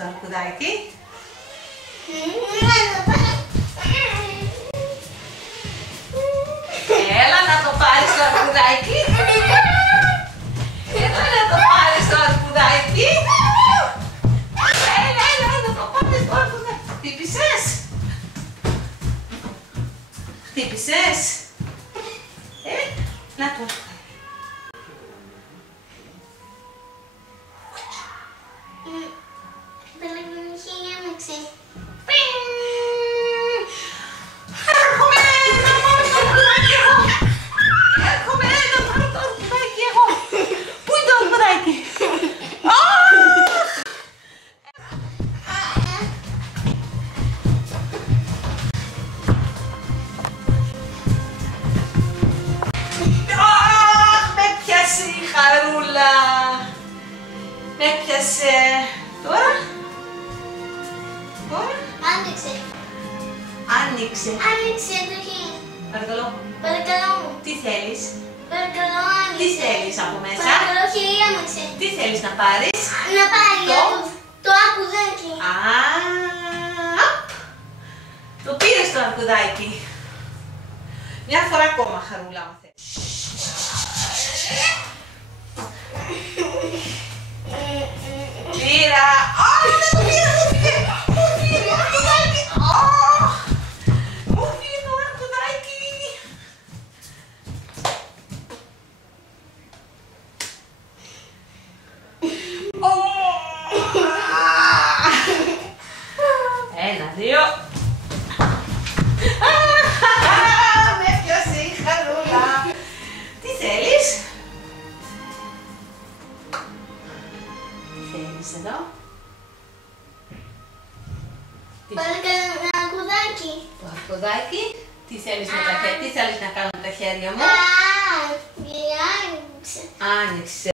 το αρκουδάκι. Έλα να το πάρεις το αρκουδάκι. Έλα να το πάρεις το αρκουδάκι. Έλα να το πάρεις το αρκουδάκι. Χτύπησες. Χτύπησες. Να το. Χαρούλα, με πιάσε. Τώρα. Άνοιξε. Άνοιξε. Άνοιξε το χέρι. Παρακαλώ. Παρακαλώ. Τι θέλεις. Παρακαλώ, άνοιξε. Τι θέλεις από μέσα. Παρακαλώ, χέρι, άνοιξε. Τι θέλεις να πάρεις. Να πάρει το αρκουδάκι. Το πήρες το αρκουδάκι. Μια φορά ακόμα, Χαρούλα, αν θέλεις. Πήρα! Όχι, δεν το πήρα, μου φύγε! Μου φύγε το αρκουδάκι! Μου φύγε το αρκουδάκι! Ένα, δύο. Με πιάσε η Χαρούλα. Τι θέλεις? Θέλεις εδώ. Παρακαλώ, ένα αρκουδάκι. Το αρκουδάκι. Τι θέλεις με τα χέρια, τι θέλεις να κάνω με τα χέρια μου. Άνοιξε. Άνοιξε.